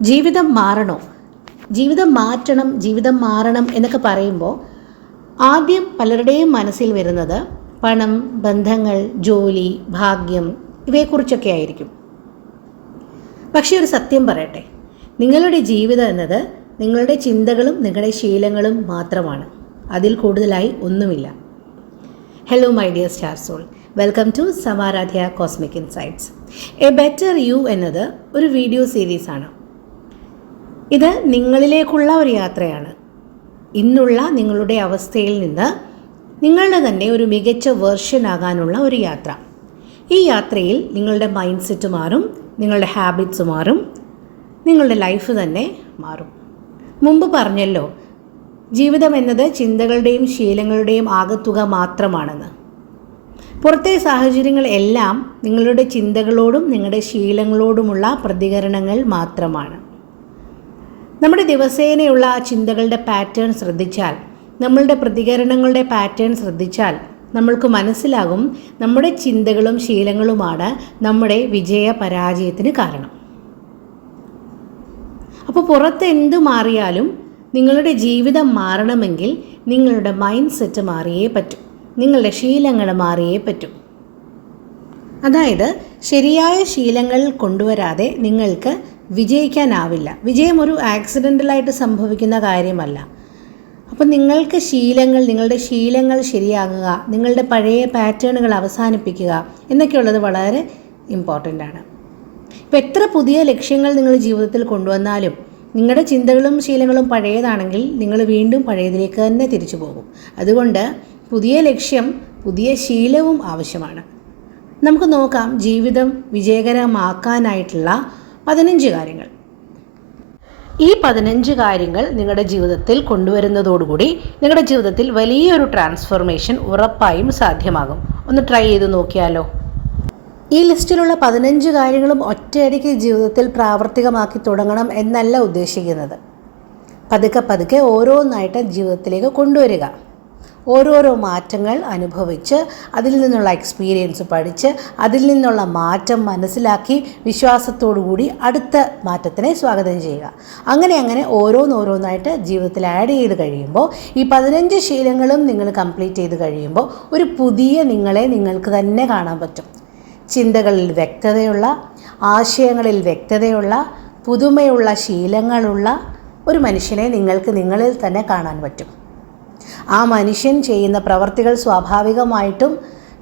ജീവിതം മാറണോ, ജീവിതം മാറ്റണം, ജീവിതം മാറണം എന്നൊക്കെ പറയുമ്പോൾ ആദ്യം പലരുടെയും മനസ്സിൽ വരുന്നത് പണം, ബന്ധങ്ങൾ, ജോലി, ഭാഗ്യം ഇവയെക്കുറിച്ചൊക്കെ ആയിരിക്കും. പക്ഷേ ഒരു സത്യം പറയട്ടെ, നിങ്ങളുടെ ജീവിതം എന്നത് നിങ്ങളുടെ ചിന്തകളും നിങ്ങളുടെ ശീലങ്ങളും മാത്രമാണ്. അതിൽ കൂടുതലായി ഒന്നുമില്ല. Hello my dear star soul, welcome to Samaradhya cosmic insights. A better you എന്നത് ഒരു വീഡിയോ സീരീസാണ്. ഇത് നിങ്ങളിലേക്കുള്ള ഒരു യാത്രയാണ്. ഇന്നുള്ള നിങ്ങളുടെ അവസ്ഥയിൽ നിന്ന് നിങ്ങളുടെ തന്നെ ഒരു മികച്ച വേർഷൻ ആകാനുള്ള ഒരു യാത്ര. ഈ യാത്രയിൽ നിങ്ങളുടെ മൈൻഡ് സെറ്റ് മാറും, നിങ്ങളുടെ ഹാബിറ്റ്സ് മാറും, നിങ്ങളുടെ ലൈഫ് തന്നെ മാറും. മുമ്പ് പറഞ്ഞല്ലോ, ജീവിതം എന്നത് ചിന്തകളുടെയും ശീലങ്ങളുടെയും ആകത്തുക മാത്രമാണെന്ന്. പുറത്തെ സാഹചര്യങ്ങൾ എല്ലാം നിങ്ങളുടെ ചിന്തകളോടും നിങ്ങളുടെ ശീലങ്ങളോടുമുള്ള പ്രതികരണങ്ങൾ മാത്രമാണ്. നമ്മുടെ ദിവസേനയുള്ള ചിന്തകളുടെ പാറ്റേൺ ശ്രദ്ധിച്ചാൽ, നമ്മളുടെ പ്രതികരണങ്ങളുടെ പാറ്റേൺ ശ്രദ്ധിച്ചാൽ നമ്മൾക്ക് മനസ്സിലാകും നമ്മുടെ ചിന്തകളും ശീലങ്ങളുമാണ് നമ്മുടെ വിജയ പരാജയത്തിന് കാരണം. അപ്പോൾ പുറത്ത് എന്ത് മാറിയാലും നിങ്ങളുടെ ജീവിതം മാറണമെങ്കിൽ നിങ്ങളുടെ മൈൻഡ് സെറ്റ് മാറിയേ പറ്റൂ, നിങ്ങളുടെ ശീലങ്ങൾ മാറിയേ പറ്റൂ. അതായത് ശരിയായ ശീലങ്ങൾ കൊണ്ടുവരാതെ നിങ്ങൾക്ക് വിജയിക്കാനാവില്ല. വിജയം ഒരു ആക്സിഡൻ്റലായിട്ട് സംഭവിക്കുന്ന കാര്യമല്ല. അപ്പം നിങ്ങൾക്ക് നിങ്ങളുടെ ശീലങ്ങൾ ശരിയാകുക, നിങ്ങളുടെ പഴയ പാറ്റേണുകൾ അവസാനിപ്പിക്കുക എന്നൊക്കെയുള്ളത് വളരെ ഇമ്പോർട്ടൻ്റ് ആണ്. ഇപ്പം എത്ര പുതിയ ലക്ഷ്യങ്ങൾ നിങ്ങൾ ജീവിതത്തിൽ കൊണ്ടുവന്നാലും നിങ്ങളുടെ ചിന്തകളും ശീലങ്ങളും പഴയതാണെങ്കിൽ നിങ്ങൾ വീണ്ടും പഴയതിലേക്ക് തന്നെ തിരിച്ചു പോകും. അതുകൊണ്ട് പുതിയ ലക്ഷ്യം, പുതിയ ശീലവും ആവശ്യമാണ്. നമുക്ക് നോക്കാം ജീവിതം വിജയകരമാക്കാനായിട്ടുള്ള 15 കാര്യങ്ങൾ. ഈ 15 കാര്യങ്ങൾ നിങ്ങളുടെ ജീവിതത്തിൽ കൊണ്ടുവരുന്നതോടുകൂടി നിങ്ങളുടെ ജീവിതത്തിൽ വലിയൊരു ട്രാൻസ്ഫോർമേഷൻ ഉറപ്പായും സാധ്യമാകും. ഒന്ന് ട്രൈ ചെയ്ത് നോക്കിയാലോ? ഈ ലിസ്റ്റിലുള്ള 15 കാര്യങ്ങളും ഒറ്റയടിക്ക് ജീവിതത്തിൽ പ്രാവർത്തികമാക്കി തുടങ്ങണം എന്നല്ല ഉദ്ദേശിക്കുന്നത്. പതുക്കെ പതുക്കെ ഓരോന്നായിട്ട് ജീവിതത്തിലേക്ക് കൊണ്ടുവരിക. ഓരോരോ മാറ്റങ്ങൾ അനുഭവിച്ച് അതിൽ നിന്നുള്ള എക്സ്പീരിയൻസ് പഠിച്ച് അതിൽ നിന്നുള്ള മാറ്റം മനസ്സിലാക്കി വിശ്വാസത്തോടുകൂടി അടുത്ത മാറ്റത്തിനെ സ്വാഗതം ചെയ്യുക. അങ്ങനെ ഓരോന്നായിട്ട് ജീവിതത്തിൽ ആഡ് ചെയ്ത് കഴിയുമ്പോൾ ഈ 15 ശീലങ്ങളും നിങ്ങൾ കംപ്ലീറ്റ് ചെയ്ത് കഴിയുമ്പോൾ ഒരു പുതിയ നിങ്ങളെ നിങ്ങൾക്ക് തന്നെ കാണാൻ പറ്റും. ചിന്തകളിൽ വ്യക്തതയുള്ള, ആശയങ്ങളിൽ വ്യക്തതയുള്ള, പുതുമയുള്ള ശീലങ്ങളുള്ള ഒരു മനുഷ്യനെ നിങ്ങൾക്ക് നിങ്ങളിൽ തന്നെ കാണാൻ പറ്റും. ആ മനുഷ്യൻ ചെയ്യുന്ന പ്രവർത്തികൾ സ്വാഭാവികമായിട്ടും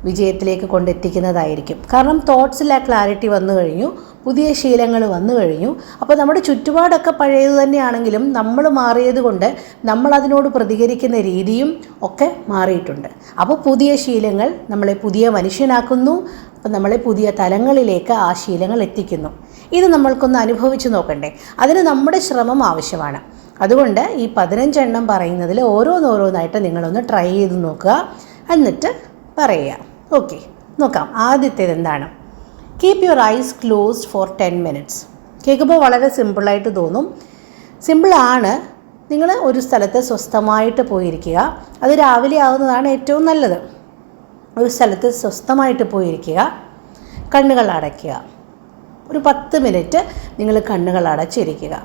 വിജയത്തിലേക്ക് കൊണ്ടെത്തിക്കുന്നതായിരിക്കും. കാരണം തോട്ട്സിൽ ആ ക്ലാരിറ്റി വന്നു കഴിഞ്ഞു, പുതിയ ശീലങ്ങൾ വന്നു കഴിഞ്ഞു. അപ്പോൾ നമ്മുടെ ചുറ്റുപാടൊക്കെ പഴയത് തന്നെയാണെങ്കിലും നമ്മൾ മാറിയത് കൊണ്ട് നമ്മൾ അതിനോട് പ്രതികരിക്കുന്ന രീതിയും ഒക്കെ മാറിയിട്ടുണ്ട്. അപ്പോൾ പുതിയ ശീലങ്ങൾ നമ്മളെ പുതിയ മനുഷ്യനാക്കുന്നു. അപ്പോൾ നമ്മളെ പുതിയ തലങ്ങളിലേക്ക് ആ ശീലങ്ങൾ എത്തിക്കുന്നു. ഇത് നമ്മൾക്കൊന്ന് അനുഭവിച്ച് നോക്കണ്ടേ? അതിന് നമ്മുടെ ശ്രമം ആവശ്യമാണ്. അതുകൊണ്ട് ഈ 15 എണ്ണം പറയുന്നതിൽ ഓരോന്നായിട്ട് നിങ്ങളൊന്ന് ട്രൈ ചെയ്ത് നോക്കുക, എന്നിട്ട് പറയുക. ഓക്കെ, നോക്കാം. ആദ്യത്തേത് എന്താണ്? Keep your eyes closed for 10 minutes. കേൾക്കുമ്പോൾ വളരെ സിമ്പിളായിട്ട് തോന്നും. സിമ്പിളാണ്. നിങ്ങൾ ഒരു സ്ഥലത്ത് സ്വസ്ഥമായിട്ട് പോയിരിക്കുക. അത് രാവിലെ ആവുന്നതാണ് ഏറ്റവും നല്ലത്. ഒരു സ്ഥലത്ത് സ്വസ്ഥമായിട്ട് പോയിരിക്കുക, കണ്ണുകൾ അടയ്ക്കുക. ഒരു 10 മിനിറ്റ് നിങ്ങൾ കണ്ണുകൾ അടച്ചിരിക്കുക.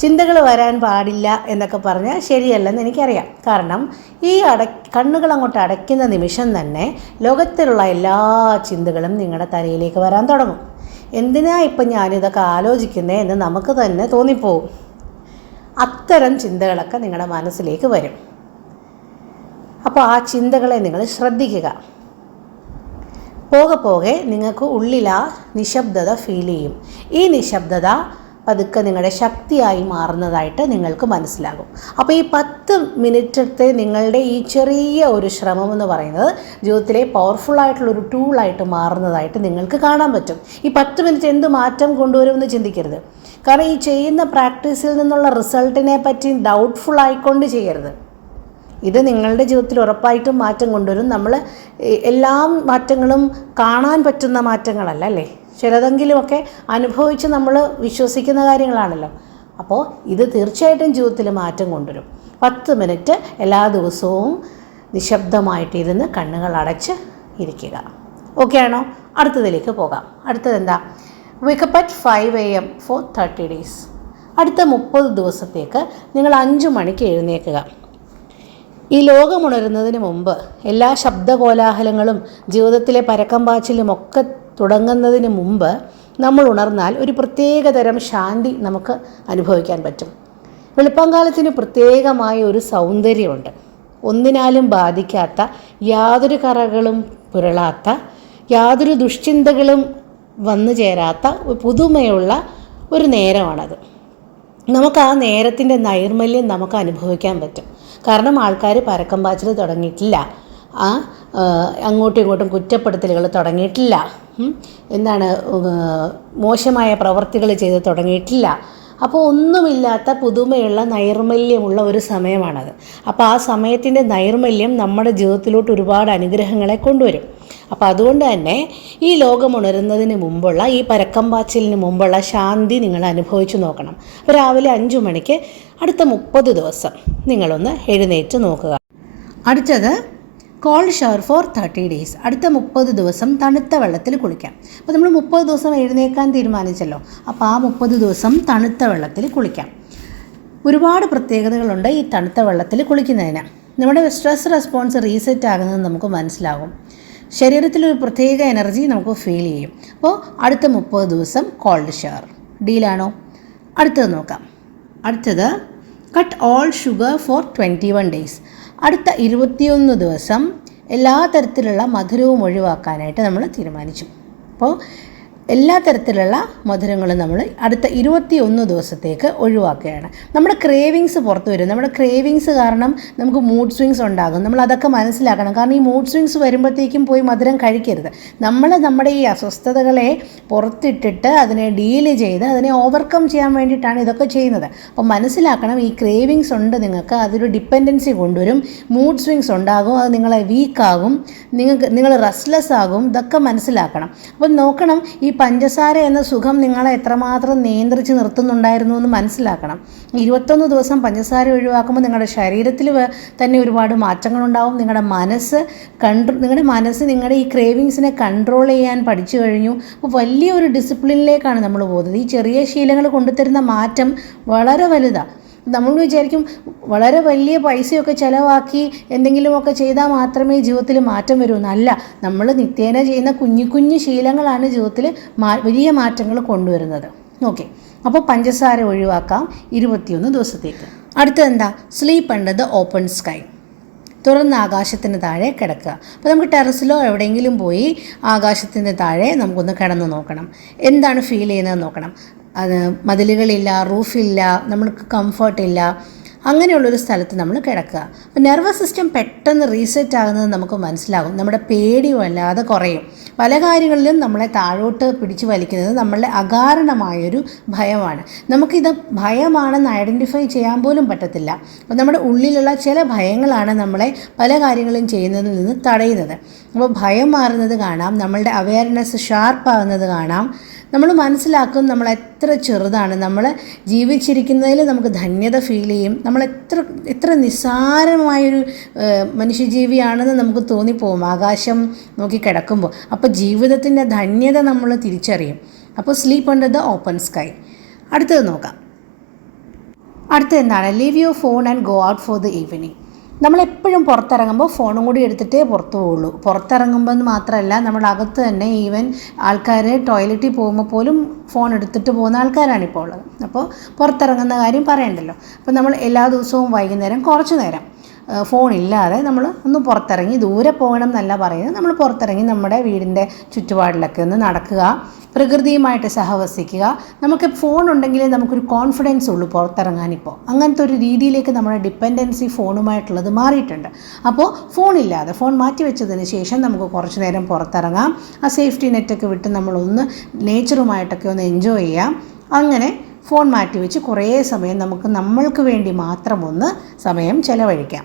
ചിന്തകൾ വരാൻ പാടില്ല എന്നൊക്കെ പറഞ്ഞാൽ ശരിയല്ലെന്ന് എനിക്കറിയാം. കാരണം ഈ കണ്ണുകൾ അങ്ങോട്ട് അടയ്ക്കുന്ന നിമിഷം തന്നെ ലോകത്തിലുള്ള എല്ലാ ചിന്തകളും നിങ്ങളുടെ തലയിലേക്ക് വരാൻ തുടങ്ങും. എന്തിനാ ഇപ്പം ഞാനിതൊക്കെ ആലോചിക്കുന്നത് എന്ന് നമുക്ക് തന്നെ തോന്നിപ്പോവും. അത്തരം ചിന്തകളൊക്കെ നിങ്ങളുടെ മനസ്സിലേക്ക് വരും. അപ്പോൾ ആ ചിന്തകളെ നിങ്ങൾ ശ്രദ്ധിക്കുക. പോകെ നിങ്ങൾക്ക് ഉള്ളിൽ ആ നിശബ്ദത ഫീൽ ചെയ്യും. ഈ നിശബ്ദത പതുക്കെ നിങ്ങളുടെ ശക്തിയായി മാറുന്നതായിട്ട് നിങ്ങൾക്ക് മനസ്സിലാകും. അപ്പോൾ ഈ 10 മിനിറ്റത്തെ നിങ്ങളുടെ ഈ ചെറിയ ഒരു ശ്രമം എന്ന് പറയുന്നത് ജീവിതത്തിലെ പവർഫുള്ളായിട്ടുള്ളൊരു ടൂളായിട്ട് മാറുന്നതായിട്ട് നിങ്ങൾക്ക് കാണാൻ പറ്റും. ഈ 10 മിനിറ്റ് എന്ത് മാറ്റം കൊണ്ടുവരുമെന്ന് ചിന്തിക്കരുത്. കാരണം ഈ ചെയ്യുന്ന പ്രാക്ടീസിൽ നിന്നുള്ള റിസൾട്ടിനെ പറ്റി ഡൗട്ട്ഫുൾ ആയിക്കൊണ്ട് ചെയ്യരുത്. ഇത് നിങ്ങളുടെ ജീവിതത്തിൽ ഉറപ്പായിട്ടും മാറ്റം കൊണ്ടുവരും. നമ്മൾ എല്ലാ മാറ്റങ്ങളും കാണാൻ പറ്റുന്ന മാറ്റങ്ങളല്ല അല്ലേ, ചിലതെങ്കിലുമൊക്കെ അനുഭവിച്ച് നമ്മൾ വിശ്വസിക്കുന്ന കാര്യങ്ങളാണല്ലോ. അപ്പോൾ ഇത് തീർച്ചയായിട്ടും ജീവിതത്തിൽ മാറ്റം കൊണ്ടുവരും. 10 മിനിറ്റ് എല്ലാ ദിവസവും നിശബ്ദമായിട്ടിരുന്ന് കണ്ണുകൾ അടച്ച് ഇരിക്കുക. ഓക്കെ ആണോ? അടുത്തതിലേക്ക് പോകാം. അടുത്തത് എന്താ? Wake up at 5 AM for 30 days. അടുത്ത 30 ദിവസത്തേക്ക് നിങ്ങൾ 5 മണിക്ക് എഴുന്നേൽക്കുക. ഈ ലോകമുണരുന്നതിന് മുമ്പ് എല്ലാ ശബ്ദകോലാഹലങ്ങളും ജീവിതത്തിലെ പരക്കം പാച്ചിലും ഒക്കെ തുടങ്ങുന്നതിന് മുമ്പ് നമ്മൾ ഉണർന്നാൽ ഒരു പ്രത്യേകതരം ശാന്തി നമുക്ക് അനുഭവിക്കാൻ പറ്റും. വെളുപ്പാങ്കാലത്തിന് പ്രത്യേകമായ ഒരു സൗന്ദര്യമുണ്ട്. ഒന്നിനാലും ബാധിക്കാത്ത, യാതൊരു കറകളും പുരളാത്ത, യാതൊരു ദുശ്ചിന്തകളും വന്നു ചേരാത്ത പുതുമയുള്ള ഒരു നേരമാണത്. നമുക്ക് ആ നേരത്തിൻ്റെ നൈർമല്യം നമുക്ക് അനുഭവിക്കാൻ പറ്റും. കാരണം ആൾക്കാർ പരക്കം പാച്ചിൽ തുടങ്ങിയിട്ടില്ല, അങ്ങോട്ടും ഇങ്ങോട്ടും കുറ്റപ്പെടുത്തലുകൾ തുടങ്ങിയിട്ടില്ല, മോശമായ പ്രവർത്തികൾ ചെയ്ത് തുടങ്ങിയിട്ടില്ല. അപ്പോൾ ഒന്നുമില്ലാത്ത പുതുമയുള്ള നൈർമല്യമുള്ള ഒരു സമയമാണത്. അപ്പോൾ ആ സമയത്തിൻ്റെ നൈർമല്യം നമ്മുടെ ജീവിതത്തിലോട്ട് ഒരുപാട് അനുഗ്രഹങ്ങളെ കൊണ്ടുവരും. അപ്പോൾ അതുകൊണ്ട് തന്നെ ഈ ലോകം ഉണരുന്നതിന് മുമ്പുള്ള, ഈ പരക്കം പാച്ചിലിന് മുമ്പുള്ള ശാന്തി നിങ്ങൾ അനുഭവിച്ചു നോക്കണം. അപ്പോൾ രാവിലെ 5 മണിക്ക് അടുത്ത 30 ദിവസം നിങ്ങളൊന്ന് എഴുന്നേറ്റ് നോക്കുക. അടുത്തത് കോൾഡ് ഷവർ ഫോർ 30 days. അടുത്ത 30 ദിവസം തണുത്ത വെള്ളത്തിൽ കുളിക്കാം. അപ്പോൾ നമ്മൾ 30 ദിവസം എഴുന്നേൽക്കാൻ തീരുമാനിച്ചല്ലോ, അപ്പോൾ ആ 30 ദിവസം തണുത്ത വെള്ളത്തിൽ കുളിക്കാം. ഒരുപാട് പ്രത്യേകതകളുണ്ട് ഈ തണുത്ത വെള്ളത്തിൽ കുളിക്കുന്നതിന്. നമ്മുടെ സ്ട്രെസ് റെസ്പോൺസ് റീസെറ്റ് ആകുന്നത് നമുക്ക് മനസ്സിലാകും. ശരീരത്തിലൊരു പ്രത്യേക എനർജി നമുക്ക് ഫീൽ ചെയ്യും. അപ്പോൾ അടുത്ത 30 ദിവസം കോൾഡ് ഷവർ. ഡീലാണോ? അടുത്തത് നോക്കാം. അടുത്തത് cut all sugar for 21 days. അടുത്ത 21 ദിവസം എല്ലാ തരത്തിലുള്ള മധുരവും ഒഴിവാക്കാനായിട്ട് നമ്മൾ തീരുമാനിച്ചു. അപ്പോൾ എല്ലാ തരത്തിലുള്ള മധുരങ്ങളും നമ്മൾ അടുത്ത 21 ദിവസത്തേക്ക് ഒഴിവാക്കുകയാണ്. നമ്മുടെ ക്രേവിങ്സ് പുറത്തു വരും. നമ്മുടെ ക്രേവിങ്സ് കാരണം നമുക്ക് മൂഡ് സ്വിങ്സ് ഉണ്ടാകും. നമ്മൾ അതൊക്കെ മനസ്സിലാക്കണം. കാരണം ഈ മൂഡ് സ്വിങ്സ് വരുമ്പോഴത്തേക്കും പോയി മധുരം കഴിക്കരുത്. നമ്മുടെ ഈ അസ്വസ്ഥതകളെ പുറത്തിട്ടിട്ട് അതിനെ ഡീൽ ചെയ്ത് അതിനെ ഓവർകം ചെയ്യാൻ വേണ്ടിയിട്ടാണ് ഇതൊക്കെ ചെയ്യുന്നത്. അപ്പോൾ മനസ്സിലാക്കണം, ഈ ക്രേവിങ്സ് ഉണ്ട് നിങ്ങൾക്ക്, അതൊരു ഡിപ്പെൻഡൻസി കൊണ്ടുവരും, മൂഡ് സ്വിങ്സ് ഉണ്ടാകും, അത് നിങ്ങളെ വീക്കാകും, നിങ്ങൾ റെസ്റ്റ്ലെസ് ആകും. ഇതൊക്കെ മനസ്സിലാക്കണം. അപ്പം നോക്കണം, ഈ പഞ്ചസാര എന്ന സുഖം നിങ്ങളെ എത്രമാത്രം നിയന്ത്രിച്ച് നിർത്തുന്നുണ്ടായിരുന്നു എന്ന് മനസ്സിലാക്കണം. 21 ദിവസം പഞ്ചസാര ഒഴിവാക്കുമ്പോൾ നിങ്ങളുടെ ശരീരത്തിൽ തന്നെ ഒരുപാട് മാറ്റങ്ങളുണ്ടാവും. നിങ്ങളുടെ മനസ്സ് നിങ്ങളുടെ ഈ ക്രേവിങ്സിനെ കൺട്രോൾ ചെയ്യാൻ പഠിച്ചു കഴിഞ്ഞു. അപ്പോൾ വലിയൊരു ഡിസിപ്ലിനിലേക്കാണ് നമ്മൾ പോകുന്നത്. ഈ ചെറിയ ശീലങ്ങൾ കൊണ്ടുതരുന്ന മാറ്റം വളരെ വലുതാണ്. നമ്മൾ വിചാരിക്കും വളരെ വലിയ പൈസയൊക്കെ ചിലവാക്കി എന്തെങ്കിലുമൊക്കെ ചെയ്താൽ മാത്രമേ ജീവിതത്തിൽ മാറ്റം വരൂ എന്നല്ല. നമ്മൾ നിത്യേന ചെയ്യുന്ന കുഞ്ഞു ശീലങ്ങളാണ് ജീവിതത്തിൽ വലിയ മാറ്റങ്ങൾ കൊണ്ടുവരുന്നത്. ഓക്കെ, അപ്പോൾ പഞ്ചസാര ഒഴിവാക്കാം 21 ദിവസത്തേക്ക്. അടുത്തതെന്താ? Sleep under the open sky. തുറന്ന ആകാശത്തിന് താഴെ കിടക്കുക. അപ്പോൾ നമുക്ക് ടെറസിലോ എവിടെയെങ്കിലും പോയി ആകാശത്തിൻ്റെ താഴെ നമുക്കൊന്ന് കിടന്ന് നോക്കണം. എന്താണ് ഫീൽ ചെയ്യുന്നത് നോക്കണം. അത് മതിലുകളില്ല, റൂഫില്ല, നമ്മൾക്ക് കംഫർട്ടില്ല, അങ്ങനെയുള്ളൊരു സ്ഥലത്ത് നമ്മൾ കിടക്കുക. അപ്പോൾ നെർവസ് സിസ്റ്റം പെട്ടെന്ന് റീസെറ്റ് ആകുന്നത് നമുക്ക് മനസ്സിലാകും. നമ്മുടെ പേടിയും അല്ലാതെ കുറയും. പല കാര്യങ്ങളിലും നമ്മളെ താഴോട്ട് പിടിച്ചു വലിക്കുന്നത് നമ്മളുടെ അകാരണമായൊരു ഭയമാണ്. നമുക്കിത് ഭയമാണെന്ന് ഐഡൻറ്റിഫൈ ചെയ്യാൻ പോലും പറ്റത്തില്ല. അപ്പോൾ നമ്മുടെ ഉള്ളിലുള്ള ചില ഭയങ്ങളാണ് നമ്മളെ പല കാര്യങ്ങളും ചെയ്യുന്നതിൽ നിന്ന് തടയുന്നത്. അപ്പോൾ ഭയം മാറുന്നത് കാണാം, നമ്മളുടെ അവയർനെസ് ഷാർപ്പാകുന്നത് കാണാം. നമ്മൾ മനസ്സിലാക്കും നമ്മൾ എത്ര ചെറുതാണ്, നമ്മൾ ജീവിച്ചിരിക്കുന്നതിൽ നമുക്ക് ധന്യത ഫീൽ ചെയ്യും. നമ്മൾ എത്ര നിസ്സാരമായൊരു മനുഷ്യജീവിയാണെന്ന് നമുക്ക് തോന്നിപ്പോവും ആകാശം നോക്കി കിടക്കുമ്പോൾ. അപ്പോൾ ജീവിതത്തിൻ്റെ ധന്യത നമ്മൾ തിരിച്ചറിയും. അപ്പോൾ sleep under the open sky. അടുത്തത് നോക്കാം. അടുത്തത് എന്താണ്? Leave your phone and go out for the evening. നമ്മളെപ്പോഴും പുറത്തിറങ്ങുമ്പോൾ ഫോണും കൂടി എടുത്തിട്ടേ പുറത്തു പോവുള്ളൂ. പുറത്തിറങ്ങുമ്പോൾ എന്ന് മാത്രമല്ല, നമ്മുടെ അകത്ത് തന്നെ ഈവൻ ആൾക്കാർ ടോയ്ലറ്റിൽ പോകുമ്പോൾ പോലും ഫോൺ എടുത്തിട്ട് പോകുന്ന ആൾക്കാരാണിപ്പോൾ ഉള്ളത്. അപ്പോൾ പുറത്തിറങ്ങുന്ന കാര്യം പറയണ്ടല്ലോ. അപ്പോൾ നമ്മൾ എല്ലാ ദിവസവും വൈകുന്നേരം കുറച്ച് നേരം ഫോണില്ലാതെ നമ്മൾ ഒന്ന് പുറത്തിറങ്ങി, ദൂരെ പോകണം എന്നല്ല പറയുന്നത്, നമ്മൾ പുറത്തിറങ്ങി നമ്മുടെ വീടിൻ്റെ ചുറ്റുപാടിലൊക്കെ ഒന്ന് നടക്കുക, പ്രകൃതിയുമായിട്ട് സഹവസിക്കുക. നമുക്ക് ഫോൺ ഉണ്ടെങ്കിൽ നമുക്കൊരു കോൺഫിഡൻസ് ഉള്ളൂ പുറത്തിറങ്ങാനിപ്പോൾ. അങ്ങനത്തെ ഒരു രീതിയിലേക്ക് നമ്മുടെ ഡിപ്പെൻഡൻസി ഫോണുമായിട്ടുള്ളത് മാറിയിട്ടുണ്ട്. അപ്പോൾ ഫോണില്ലാതെ, ഫോൺ മാറ്റി വെച്ചതിന് ശേഷം നമുക്ക് കുറച്ച് നേരം പുറത്തിറങ്ങാം. ആ സേഫ്റ്റി നെറ്റൊക്കെ വിട്ട് നമ്മളൊന്ന് നേച്ചറുമായിട്ടൊക്കെ ഒന്ന് എൻജോയ് ചെയ്യാം. അങ്ങനെ ഫോൺ മാറ്റി വെച്ച് കുറേ സമയം നമ്മൾക്ക് വേണ്ടി മാത്രം ഒന്ന് സമയം ചിലവഴിക്കാം.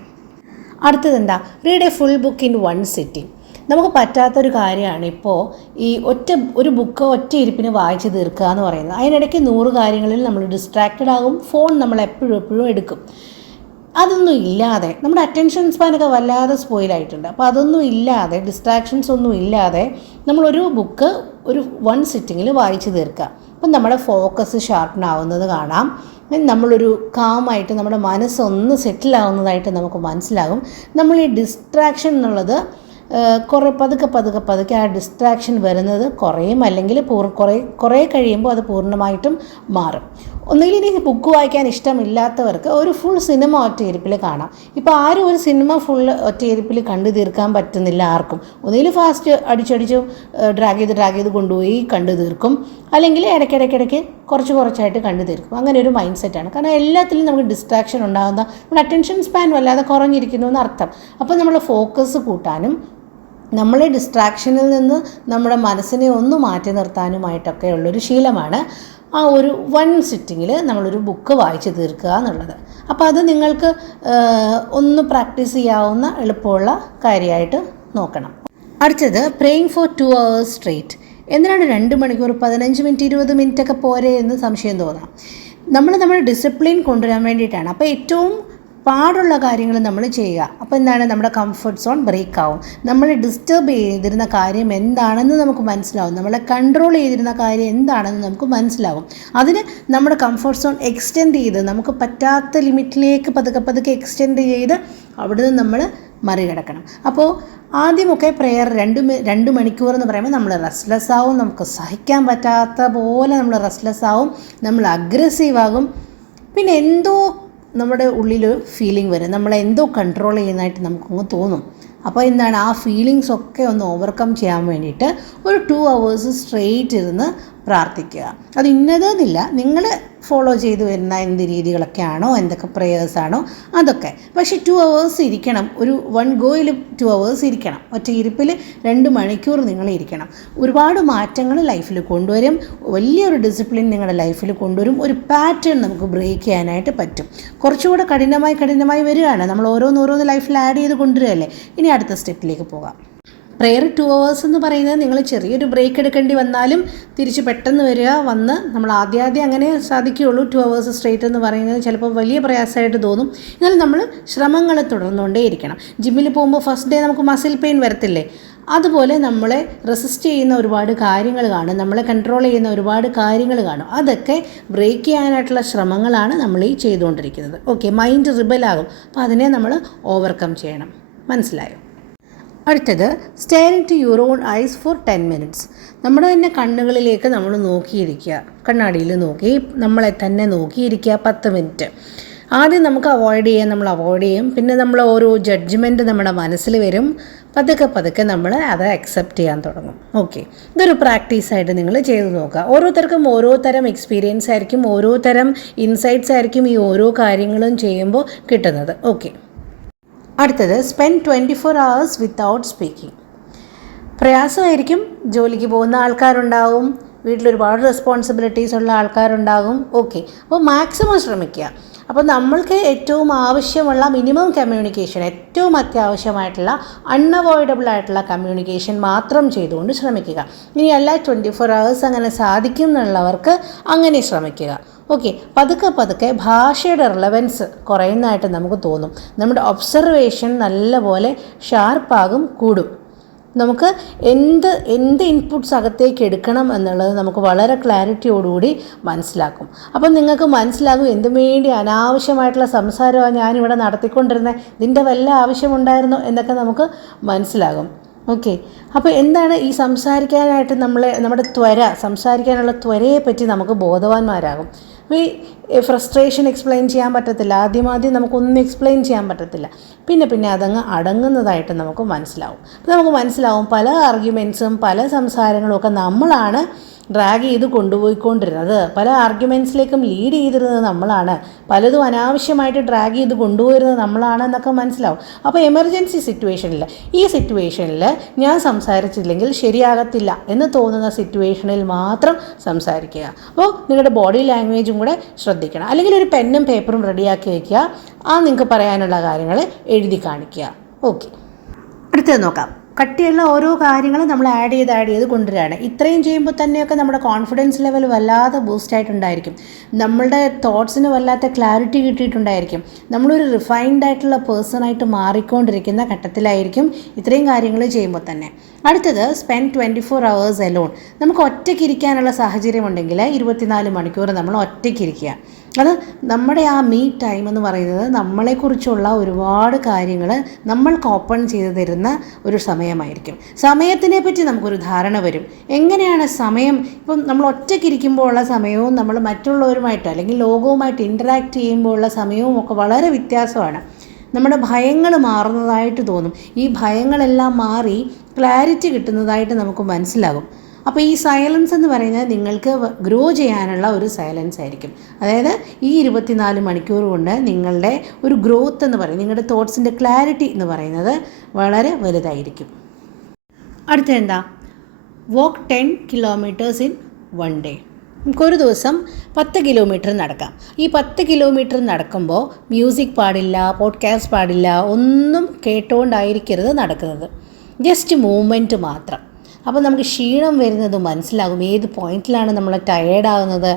അടുത്തതെന്താ? Read a full book in 1 sitting. നമുക്ക് പറ്റാത്തൊരു കാര്യമാണ് ഇപ്പോൾ ഈ ഒരു ബുക്ക് ഒറ്റ ഇരിപ്പിന് വായിച്ച് തീർക്കുക എന്ന് പറയുന്നത്. അതിനിടയ്ക്ക് 100 കാര്യങ്ങളിൽ നമ്മൾ ഡിസ്ട്രാക്റ്റഡ് ആകും. ഫോൺ നമ്മൾ എപ്പോഴും എടുക്കും. അതൊന്നും ഇല്ലാതെ നമ്മുടെ അറ്റൻഷൻ സ്പാനൊക്കെ വല്ലാതെ സ്പോയിലായിട്ടുണ്ട്. അപ്പോൾ അതൊന്നും ഇല്ലാതെ, ഡിസ്ട്രാക്ഷൻസ് ഒന്നും ഇല്ലാതെ നമ്മളൊരു ബുക്ക് ഒരു 1 sitting വായിച്ച് തീർക്കുക. അപ്പം നമ്മുടെ ഫോക്കസ് ഷാർപ്പൺ ആവുന്നത് കാണാം. നമ്മളൊരു കാമായിട്ട് നമ്മുടെ മനസ്സൊന്ന് സെറ്റിലാവുന്നതായിട്ട് നമുക്ക് മനസ്സിലാകും. നമ്മൾ ഈ ഡിസ്ട്രാക്ഷൻ എന്നുള്ളത് പതുക്കെ ആ ഡിസ്ട്രാക്ഷൻ വരുന്നത് കുറയും, അല്ലെങ്കിൽ കുറേ കഴിയുമ്പോൾ അത് പൂർണ്ണമായിട്ടും മാറും. ഒന്നുകിൽ ഇനി ബുക്ക് വായിക്കാൻ ഇഷ്ടമില്ലാത്തവർക്ക് ഒരു ഫുൾ സിനിമ ഒറ്റയിരിപ്പിൽ കാണാം. ഇപ്പോൾ ആരും ഒരു സിനിമ ഫുൾ ഒറ്റയിരിപ്പിൽ കണ്ടു തീർക്കാൻ പറ്റുന്നില്ല ആർക്കും. ഒന്നുകിൽ ഫാസ്റ്റ് അടിച്ചടിച്ച് ഡ്രാഗ് ചെയ്ത് കൊണ്ടുപോയി കണ്ടു തീർക്കും, അല്ലെങ്കിൽ ഇടയ്ക്കിടയ്ക്ക് കുറച്ചായിട്ട് കണ്ടു തീർക്കും. അങ്ങനെ ഒരു മൈൻഡ് സെറ്റാണ്. കാരണം എല്ലാത്തിലും നമുക്ക് ഡിസ്ട്രാക്ഷൻ ഉണ്ടാകുന്ന നമ്മുടെ അറ്റൻഷൻ സ്പാൻ വല്ലാതെ കുറഞ്ഞിരിക്കുന്നു എന്നർത്ഥം. അപ്പോൾ നമ്മൾ ഫോക്കസ് കൂട്ടാനും നമ്മളെ ഡിസ്ട്രാക്ഷനിൽ നിന്ന് നമ്മുടെ മനസ്സിനെ ഒന്ന് മാറ്റി നിർത്താനുമായിട്ടൊക്കെ ഉള്ളൊരു ശീലമാണ് ആ ഒരു 1 സിറ്റിങ്ങിൽ നമ്മളൊരു ബുക്ക് വായിച്ച് തീർക്കുക എന്നുള്ളത്. അപ്പോൾ അത് നിങ്ങൾക്ക് ഒന്ന് പ്രാക്ടീസ് ചെയ്യാവുന്ന എളുപ്പമുള്ള കാര്യമായിട്ട് നോക്കണം. അടുത്തത് പ്രേയിങ് ഫോർ 2 hours സ്ട്രെയിറ്റ്. എന്തിനാണ് 2 മണിക്കൂർ, 15 മിനിറ്റ്, 20 മിനിറ്റൊക്കെ പോരെ എന്ന് സംശയം തോന്നാം. നമ്മുടെ ഡിസിപ്ലിൻ കൊണ്ടുവരാൻ വേണ്ടിയിട്ടാണ്. അപ്പോൾ ഏറ്റവും പാടുള്ള കാര്യങ്ങൾ നമ്മൾ ചെയ്യുക. അപ്പോൾ എന്താണ്, നമ്മുടെ കംഫർട്ട് സോൺ ബ്രേക്ക് ആവും. നമ്മളെ ഡിസ്റ്റർബ് ചെയ്തിരുന്ന കാര്യം എന്താണെന്ന് നമുക്ക് മനസ്സിലാവും. നമ്മളെ കൺട്രോൾ ചെയ്തിരുന്ന കാര്യം എന്താണെന്ന് നമുക്ക് മനസ്സിലാവും. അതിന് നമ്മുടെ കംഫർട്ട് സോൺ എക്സ്റ്റെൻഡ് ചെയ്ത് നമുക്ക് പറ്റാത്ത ലിമിറ്റിലേക്ക് പതുക്കെ എക്സ്റ്റെൻഡ് ചെയ്ത് അവിടുന്ന് നമ്മൾ മറികടക്കണം. അപ്പോൾ ആദ്യമൊക്കെ പ്രെയർ 2 മണിക്കൂർ എന്ന് പറയുമ്പോൾ നമ്മൾ റെസ്റ്റ്ലെസ് ആവും, നമുക്ക് സഹിക്കാൻ പറ്റാത്ത പോലെ നമ്മൾ റെസ്റ്റ്ലെസ് ആവും, നമ്മൾ അഗ്രസീവ് ആകും. പിന്നെ എന്തോ നമ്മുടെ ഉള്ളിൽ ഫീലിംഗ് വരും, നമ്മളെന്തോ കൺട്രോൾ ചെയ്യുന്നതായിട്ട് നമുക്കങ്ങ് തോന്നും. അപ്പോൾ എന്താണ്, ആ ഫീലിങ്സൊക്കെ ഒന്ന് ഓവർകം ചെയ്യാൻ വേണ്ടിയിട്ട് ഒരു 2 hours സ്ട്രെയിറ്റ് ഇരുന്ന് പ്രാർത്ഥിക്കുക. അത് ഇന്നതെന്നില്ല, നിങ്ങൾ ഫോളോ ചെയ്തു വരുന്ന എന്ത് രീതികളൊക്കെയാണോ, എന്തൊക്കെ പ്രേയേഴ്സാണോ അതൊക്കെ. പക്ഷേ 2 hours ഇരിക്കണം. ഒരു 1 ഗോയിൽ 2 hours ഇരിക്കണം. ഒറ്റ ഇരിപ്പിൽ 2 മണിക്കൂർ നിങ്ങൾ ഇരിക്കണം. ഒരുപാട് മാറ്റങ്ങൾ ലൈഫിൽ കൊണ്ടുവരും. വലിയൊരു ഡിസിപ്ലിൻ നിങ്ങളുടെ ലൈഫിൽ കൊണ്ടുവരും. ഒരു പാറ്റേൺ നമുക്ക് ബ്രേക്ക് ചെയ്യാനായിട്ട് പറ്റും. കുറച്ചുകൂടെ കഠിനമായി വരികയാണ്. നമ്മൾ ഓരോന്ന് ലൈഫിൽ ആഡ് ചെയ്ത് കൊണ്ടുവരികയല്ലേ. ഇനി അടുത്ത സ്റ്റെപ്പിലേക്ക് പോകാം. പ്രെയർ 2 hours എന്ന് പറയുന്നത് നിങ്ങൾ ചെറിയൊരു ബ്രേക്ക് എടുക്കേണ്ടി വന്നാലും തിരിച്ച് പെട്ടെന്ന് വന്ന് നമ്മൾ ആദ്യം അങ്ങനെ സാധിക്കുകയുള്ളൂ. 2 hours സ്ട്രെയിറ്റ് എന്ന് പറയുന്നത് ചിലപ്പോൾ വലിയ പ്രയാസമായിട്ട് തോന്നും. എന്നാൽ നമ്മൾ ശ്രമങ്ങൾ തുടർന്നുകൊണ്ടേയിരിക്കണം. ജിമ്മിൽ പോകുമ്പോൾ ഫസ്റ്റ് ഡേ നമുക്ക് മസിൽ പെയിൻ വരത്തില്ലേ, അതുപോലെ നമ്മളെ റെസിസ്റ്റ് ചെയ്യുന്ന ഒരുപാട് കാര്യങ്ങൾ കാണും, നമ്മളെ കൺട്രോൾ ചെയ്യുന്ന ഒരുപാട് കാര്യങ്ങൾ കാണും. അതൊക്കെ ബ്രേക്ക് ചെയ്യാനായിട്ടുള്ള ശ്രമങ്ങളാണ് നമ്മൾ ഈ ചെയ്തുകൊണ്ടിരിക്കുന്നത്. ഓക്കെ, മൈൻഡ് റിബലാകും. അപ്പോൾ അതിനെ നമ്മൾ ഓവർകം ചെയ്യണം. മനസ്സിലായോ? അടുത്തത് staring to your own eyes for 10 minutes. നമ്മുടെ തന്നെ കണ്ണുകളിലേക്ക് നമ്മൾ നോക്കിയിരിക്കുക. കണ്ണാടിയിൽ നോക്കി നമ്മളെ തന്നെ നോക്കിയിരിക്കുക 10 മിനിറ്റ്. ആദ്യം നമുക്ക് അവോയ്ഡ് ചെയ്യും. പിന്നെ നമ്മൾ ഓരോ ജഡ്ജ്മെൻറ്റ് നമ്മുടെ മനസ്സിൽ വരും. പതുക്കെ നമ്മൾ അത് അക്സെപ്റ്റ് ചെയ്യാൻ തുടങ്ങും. ഓക്കെ, ഇതൊരു പ്രാക്ടീസായിട്ട് നിങ്ങൾ ചെയ്ത് നോക്കുക. ഓരോരുത്തർക്കും ഓരോ തരം എക്സ്പീരിയൻസ് ആയിരിക്കും, ഓരോ തരം ഇൻസൈറ്റ്സ് ആയിരിക്കും ഈ ഓരോ കാര്യങ്ങളും ചെയ്യുമ്പോൾ കിട്ടുന്നത്. ഓക്കെ, അടുത്തത് സ്പെൻഡ് 24 hours വിത്തൗട്ട് സ്പീക്കിംഗ്. പ്രയാസമായിരിക്കും. ജോലിക്ക് പോകുന്ന ആൾക്കാരുണ്ടാവും, വീട്ടിലൊരുപാട് റെസ്പോൺസിബിലിറ്റീസ് ഉള്ള ആൾക്കാരുണ്ടാകും. ഓക്കെ, അപ്പോൾ മാക്സിമം ശ്രമിക്കുക. അപ്പോൾ നമ്മൾക്ക് ഏറ്റവും ആവശ്യമുള്ള മിനിമം കമ്മ്യൂണിക്കേഷൻ, ഏറ്റവും അത്യാവശ്യമായിട്ടുള്ള അൺഅവോയ്ഡബിൾ ആയിട്ടുള്ള കമ്മ്യൂണിക്കേഷൻ മാത്രം ചെയ്തുകൊണ്ട് ശ്രമിക്കുക. ഇനി അല്ല 24 hours അങ്ങനെ സാധിക്കും എന്നുള്ളവർക്ക് അങ്ങനെ ശ്രമിക്കുക. ഓക്കെ, പതുക്കെ ഭാഷയുടെ റിലവൻസ് കുറയുന്നതായിട്ട് നമുക്ക് തോന്നും. നമ്മുടെ ഒബ്സർവേഷൻ നല്ലപോലെ ഷാർപ്പാകും, കൂടും. നമുക്ക് എന്ത് ഇൻപുട്സ് അകത്തേക്ക് എടുക്കണം എന്നുള്ളത് നമുക്ക് വളരെ ക്ലാരിറ്റിയോടുകൂടി മനസ്സിലാക്കും. അപ്പം നിങ്ങൾക്ക് മനസ്സിലാകും എന്തും വേണ്ടി അനാവശ്യമായിട്ടുള്ള സംസാരമാണ് ഞാനിവിടെ നടത്തിക്കൊണ്ടിരുന്നത്, ഇതിൻ്റെ വല്ല ആവശ്യമുണ്ടായിരുന്നോ എന്നൊക്കെ നമുക്ക് മനസ്സിലാകും. ഓക്കെ, അപ്പോൾ എന്താണ് ഈ സംസാരിക്കാനായിട്ട് നമ്മുടെ സംസാരിക്കാനുള്ള ത്വരയെ പറ്റി നമുക്ക് ബോധവാന്മാരാകും. ഈ ഫ്രസ്ട്രേഷൻ എക്സ്പ്ലെയിൻ ചെയ്യാൻ പറ്റത്തില്ല. ആദ്യം നമുക്കൊന്നും എക്സ്പ്ലെയിൻ ചെയ്യാൻ പറ്റത്തില്ല. പിന്നെ അതങ്ങ് അടങ്ങുന്നതായിട്ട് നമുക്ക് മനസ്സിലാവും. അപ്പോൾ നമുക്ക് മനസ്സിലാവും പല ആർഗ്യുമെൻറ്റ്സും പല സംസാരങ്ങളും ഒക്കെ നമ്മളാണ് ഡ്രാഗ് ചെയ്ത് കൊണ്ടുപോയിക്കൊണ്ടിരുന്നത്. പല ആർഗ്യുമെൻറ്റ്സിലേക്കും ലീഡ് ചെയ്തിരുന്നത് നമ്മളാണ്. പലതും അനാവശ്യമായിട്ട് ഡ്രാഗ് ചെയ്ത് കൊണ്ടുപോയിരുന്നത് നമ്മളാണ് എന്നൊക്കെ മനസ്സിലാവും. അപ്പോൾ എമർജൻസി ഈ സിറ്റുവേഷനിൽ ഞാൻ സംസാരിച്ചില്ലെങ്കിൽ ശരിയാകത്തില്ല എന്ന് തോന്നുന്ന സിറ്റുവേഷനിൽ മാത്രം സംസാരിക്കുക. അപ്പോൾ നിങ്ങളുടെ ബോഡി ലാംഗ്വേജും കൂടെ ശ്രദ്ധിക്കണം. അല്ലെങ്കിൽ ഒരു പെന്നും പേപ്പറും റെഡിയാക്കി വയ്ക്കുക. നിങ്ങൾക്ക് പറയാനുള്ള കാര്യങ്ങൾ എഴുതി കാണിക്കുക. ഓക്കെ, അടുത്തത് നോക്കാം. കട്ടിയുള്ള ഓരോ കാര്യങ്ങളും നമ്മൾ ആഡ് ചെയ്ത് കൊണ്ടുവരികയാണ്. ഇത്രയും ചെയ്യുമ്പോൾ തന്നെയൊക്കെ നമ്മുടെ കോൺഫിഡൻസ് ലെവൽ വല്ലാതെ ബൂസ്റ്റായിട്ടുണ്ടായിരിക്കും. നമ്മളുടെ തോട്ട്സിന് വല്ലാത്ത ക്ലാരിറ്റി കിട്ടിയിട്ടുണ്ടായിരിക്കും. നമ്മളൊരു റിഫൈൻഡ് ആയിട്ടുള്ള പേഴ്സണായിട്ട് മാറിക്കൊണ്ടിരിക്കുന്ന ഘട്ടത്തിലായിരിക്കും ഇത്രയും കാര്യങ്ങൾ ചെയ്യുമ്പോൾ തന്നെ. അടുത്തത് സ്പെൻഡ് 24 hours അലോൺ. നമുക്ക് ഒറ്റയ്ക്കിരിക്കാനുള്ള സാഹചര്യമുണ്ടെങ്കിൽ 24 മണിക്കൂർ നമ്മൾ ഒറ്റയ്ക്കിരിക്കുക. അത് നമ്മുടെ ആ മീ ടൈം എന്ന് പറയുന്നത് നമ്മളെക്കുറിച്ചുള്ള ഒരുപാട് കാര്യങ്ങൾ നമ്മൾക്ക് ഓപ്പൺ ചെയ്ത് തരുന്ന ഒരു സമയമായിരിക്കും. സമയത്തിനെ പറ്റി നമുക്കൊരു ധാരണ വരും. എങ്ങനെയാണ് സമയം, ഇപ്പം നമ്മൾ ഒറ്റയ്ക്കിരിക്കുമ്പോൾ ഉള്ള സമയവും നമ്മൾ മറ്റുള്ളവരുമായിട്ട് അല്ലെങ്കിൽ ലോകവുമായിട്ട് ഇൻറ്ററാക്ട് ചെയ്യുമ്പോൾ ഉള്ള സമയവും ഒക്കെ വളരെ വ്യത്യാസമാണ്. നമ്മുടെ ഭയങ്ങൾ മാറുന്നതായിട്ട് തോന്നും. ഈ ഭയങ്ങളെല്ലാം മാറി ക്ലാരിറ്റി കിട്ടുന്നതായിട്ട് നമുക്ക് മനസ്സിലാകും. അപ്പോൾ ഈ സൈലൻസ് എന്ന് പറയുന്നത് നിങ്ങൾക്ക് ഗ്രോ ചെയ്യാനുള്ള ഒരു സൈലൻസ് ആയിരിക്കും. അതായത് ഈ 24 മണിക്കൂർ കൊണ്ട് നിങ്ങളുടെ ഒരു ഗ്രോത്ത് എന്ന് പറയുന്നത്, നിങ്ങളുടെ തോട്ട്സിൻ്റെ ക്ലാരിറ്റി എന്ന് പറയുന്നത് വളരെ വലുതായിരിക്കും. അടുത്ത എന്താ? വാക്ക് 10 kilometers in 1 day. നമുക്കൊരു ദിവസം 10 കിലോമീറ്റർ നടക്കാം. ഈ 10 കിലോമീറ്റർ നടക്കുമ്പോൾ മ്യൂസിക് പാടില്ല, പോഡ്കാസ്റ്റ് പാടില്ല, ഒന്നും കേട്ടുകൊണ്ടായിരിക്കരുത് നടക്കുന്നത്. ജസ്റ്റ് മൂവ്മെൻറ്റ് മാത്രം. അപ്പോൾ നമുക്ക് ക്ഷീണം വരുന്നത് മനസ്സിലാകും. ഏത് പോയിന്റിലാണ് നമ്മൾ ടയേർഡാകുന്നത്,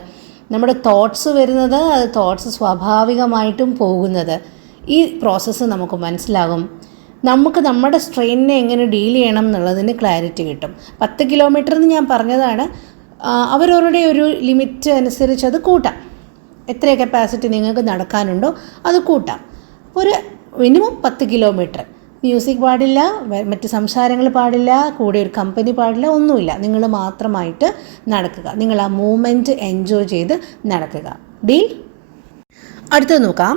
നമ്മുടെ തോട്ട്സ് വരുന്നത്, അത് തോട്ട്സ് സ്വാഭാവികമായിട്ടും പോകുന്നത്, ഈ പ്രോസസ്സ് നമുക്ക് മനസ്സിലാകും. നമുക്ക് നമ്മുടെ സ്ട്രെയിനിനെ എങ്ങനെ ഡീൽ ചെയ്യണം എന്നുള്ളതിന് ക്ലാരിറ്റി കിട്ടും. 10 കിലോമീറ്റർ എന്ന് ഞാൻ പറഞ്ഞതാണ്. അവരവരുടെ ഒരു ലിമിറ്റ് അനുസരിച്ച് അത് കൂട്ടാം. എത്ര കപ്പാസിറ്റി നിങ്ങൾക്ക് നടക്കാനുണ്ടോ അത് കൂട്ടാം. ഒരു മിനിമം 10 കിലോമീറ്റർ. മ്യൂസിക് പാടില്ല, മറ്റ് സംസാരങ്ങൾ പാടില്ല, കൂടെ ഒരു കമ്പനി പാടില്ല, ഒന്നുമില്ല. നിങ്ങൾ മാത്രമായിട്ട് നടക്കുക. നിങ്ങൾ ആ മൂവ്മെൻറ്റ് എൻജോയ് ചെയ്ത് നടക്കുക. ഡീൽ? അടുത്തത് നോക്കാം.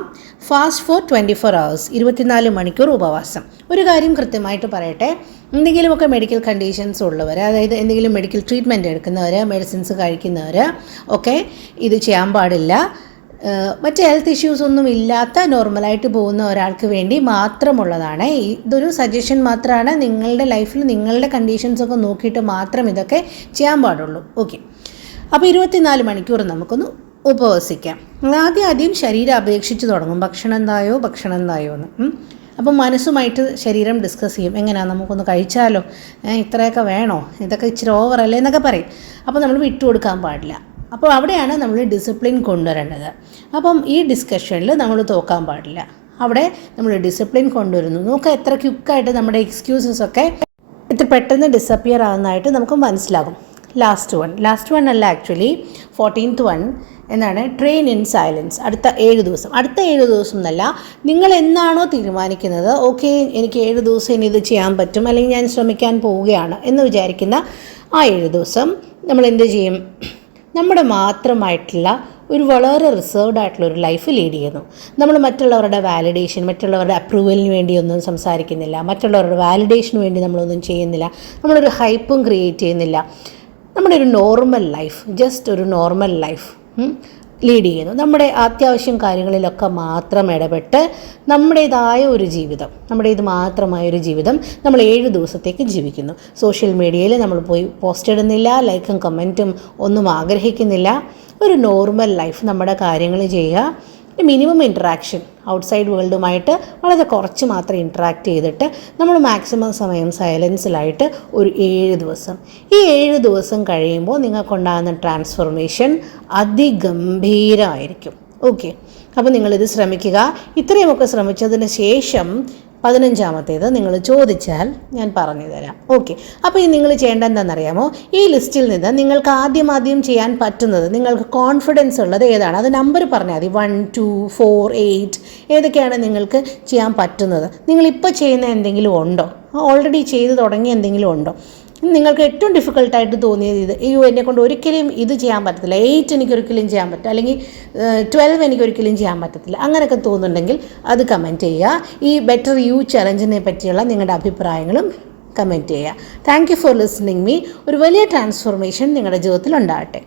ഫാസ്റ്റ് ഫോർ 24 hours, 24 മണിക്കൂർ ഉപവാസം. ഒരു കാര്യം കൃത്യമായിട്ട് പറയട്ടെ, എന്തെങ്കിലുമൊക്കെ മെഡിക്കൽ കണ്ടീഷൻസ് ഉള്ളവർ, അതായത് എന്തെങ്കിലും മെഡിക്കൽ ട്രീറ്റ്മെൻറ്റ് എടുക്കുന്നവർ, മെഡിസിൻസ് കഴിക്കുന്നവർ ഒക്കെ ഇത് ചെയ്യാൻ പാടില്ല. മറ്റ് ഹെൽത്ത് ഇഷ്യൂസ് ഒന്നും ഇല്ലാത്ത നോർമലായിട്ട് പോകുന്ന ഒരാൾക്ക് വേണ്ടി മാത്രമുള്ളതാണ്. ഇതൊരു സജഷൻ മാത്രമാണ്. നിങ്ങളുടെ ലൈഫിൽ നിങ്ങളുടെ കണ്ടീഷൻസൊക്കെ നോക്കിയിട്ട് മാത്രം ഇതൊക്കെ ചെയ്യാൻ പാടുള്ളൂ. ഓക്കെ, അപ്പോൾ 24 മണിക്കൂർ നമുക്കൊന്ന് ഉപവസിക്കാം. ആദ്യം ശരീരം അപേക്ഷിച്ച് തുടങ്ങും. ഭക്ഷണം എന്തായോ എന്ന്. അപ്പം മനസ്സുമായിട്ട് ശരീരം ഡിസ്കസ് ചെയ്യും. എങ്ങനെയാണ്, നമുക്കൊന്ന് കഴിച്ചാലോ, ഇത്രയൊക്കെ വേണോ, ഇതൊക്കെ ഇച്ചിരി ഓവറല്ലേ എന്നൊക്കെ പറയും. അപ്പോൾ നമ്മൾ വിട്ടുകൊടുക്കാൻ പാടില്ല. അപ്പോൾ അവിടെയാണ് നമ്മൾ ഡിസിപ്ലിൻ കൊണ്ടുവരേണ്ടത്. അപ്പം ഈ ഡിസ്കഷനിൽ നമ്മൾ തോക്കാൻ പാടില്ല. അവിടെ നമ്മൾ ഡിസിപ്ലിൻ കൊണ്ടുവരുന്നു. നമുക്ക് എത്ര ക്വിക്കായിട്ട് നമ്മുടെ എക്സ്ക്യൂസസൊക്കെ ഇത് പെട്ടെന്ന് ഡിസപ്പിയർ ആകുന്നതായിട്ട് നമുക്ക് മനസ്സിലാകും. ലാസ്റ്റ് വൺ അല്ല, ആക്ച്വലി 14th one എന്നാണ് ട്രെയിൻ ഇൻ സൈലൻസ്. അടുത്ത 7 ദിവസം. അടുത്ത 7 ദിവസം എന്നല്ല, നിങ്ങൾ എന്നാണോ തീരുമാനിക്കുന്നത്, ഓക്കെ എനിക്ക് 7 ദിവസം ഇനി ഇത് ചെയ്യാൻ പറ്റും, അല്ലെങ്കിൽ ഞാൻ ശ്രമിക്കാൻ പോവുകയാണ് എന്ന് വിചാരിക്കുന്ന ആ 7 ദിവസം നമ്മൾ എന്ത് ചെയ്യും? നമ്മുടെ മാത്രമായിട്ടുള്ള ഒരു വളരെ റിസർവ്ഡ് ആയിട്ടുള്ള ഒരു ലൈഫ് ലീഡ് ചെയ്യുന്നു. നമ്മൾ മറ്റുള്ളവരുടെ വാലിഡേഷൻ, മറ്റുള്ളവരുടെ അപ്രൂവലിന് വേണ്ടിയൊന്നും സംസാരിക്കുന്നില്ല, മറ്റുള്ളവരുടെ വാലിഡേഷന് വേണ്ടി നമ്മളൊന്നും ചെയ്യുന്നില്ല, നമ്മളൊരു ഹൈപ്പും ക്രിയേറ്റ് ചെയ്യുന്നില്ല. നമ്മുടെ ഒരു നോർമൽ ലൈഫ്, ജസ്റ്റ് ഒരു നോർമൽ ലൈഫ് ലീഡ് ചെയ്യുന്നു. നമ്മുടെ അത്യാവശ്യം കാര്യങ്ങളിലൊക്കെ മാത്രം ഇടപെട്ട് നമ്മുടേതായ ഒരു ജീവിതം, നമ്മുടേത് മാത്രമായൊരു ജീവിതം നമ്മൾ 7 ദിവസത്തേക്ക് ജീവിക്കുന്നു. സോഷ്യൽ മീഡിയയിൽ നമ്മൾ പോയി പോസ്റ്റ് ഇടുന്നില്ല, ലൈക്കും കമൻറ്റും ഒന്നും ആഗ്രഹിക്കുന്നില്ല. ഒരു നോർമൽ ലൈഫ്, നമ്മുടെ കാര്യങ്ങൾ ചെയ്യുക. മിനിമം ഇൻറ്ററാക്ഷൻ ഔട്ട്സൈഡ് വേൾഡുമായിട്ട് വളരെ കുറച്ച് മാത്രം ഇൻറ്ററാക്ട് ചെയ്തിട്ട് നമ്മൾ മാക്സിമം സമയം സൈലൻസിലായിട്ട് ഒരു 7 ദിവസം. ഈ 7 ദിവസം കഴിയുമ്പോൾ നിങ്ങൾക്കുണ്ടാകുന്ന ട്രാൻസ്ഫോർമേഷൻ അതിഗംഭീരമായിരിക്കും. ഓക്കെ, അപ്പോൾ നിങ്ങളിത് ശ്രമിക്കുക. ഇത്രയുമൊക്കെ ശ്രമിച്ചതിന് ശേഷം 15ാമത്തേത് നിങ്ങൾ ചോദിച്ചാൽ ഞാൻ പറഞ്ഞു തരാം. ഓക്കെ, അപ്പോൾ നിങ്ങൾ ചെയ്യേണ്ടത് എന്താണെന്നറിയാമോ? ഈ ലിസ്റ്റിൽ നിന്ന് നിങ്ങൾക്ക് ആദ്യം ചെയ്യാൻ പറ്റുന്നത്, നിങ്ങൾക്ക് കോൺഫിഡൻസ് ഉള്ളത് ഏതാണ്, അത് നമ്പർ പറഞ്ഞാൽ മതി. 1, 2, 4, 8 ഏതൊക്കെയാണ് നിങ്ങൾക്ക് ചെയ്യാൻ പറ്റുന്നത്. നിങ്ങളിപ്പോൾ ചെയ്യുന്ന എന്തെങ്കിലും ഉണ്ടോ? ഓൾറെഡി ചെയ്ത് തുടങ്ങിയ എന്തെങ്കിലും ഉണ്ടോ? നിങ്ങൾക്ക് ഏറ്റവും ഡിഫിക്കൽട്ടായിട്ട് തോന്നിയത് ഇത്, എന്നെക്കൊണ്ട് ഒരിക്കലും ഇത് ചെയ്യാൻ പറ്റത്തില്ല, 8 എനിക്കൊരിക്കലും ചെയ്യാൻ പറ്റില്ല, അല്ലെങ്കിൽ 12 എനിക്കൊരിക്കലും ചെയ്യാൻ പറ്റത്തില്ല, അങ്ങനെയൊക്കെ തോന്നുന്നുണ്ടെങ്കിൽ അത് കമൻറ്റ് ചെയ്യുക. ഈ ബെറ്റർ യു ചലഞ്ചിനെ പറ്റിയുള്ള നിങ്ങളുടെ അഭിപ്രായങ്ങളും കമൻറ്റ് ചെയ്യുക. Thank you for listening me. ഒരു വലിയ ട്രാൻസ്ഫോർമേഷൻ നിങ്ങളുടെ ജീവിതത്തിൽ ഉണ്ടാകട്ടെ.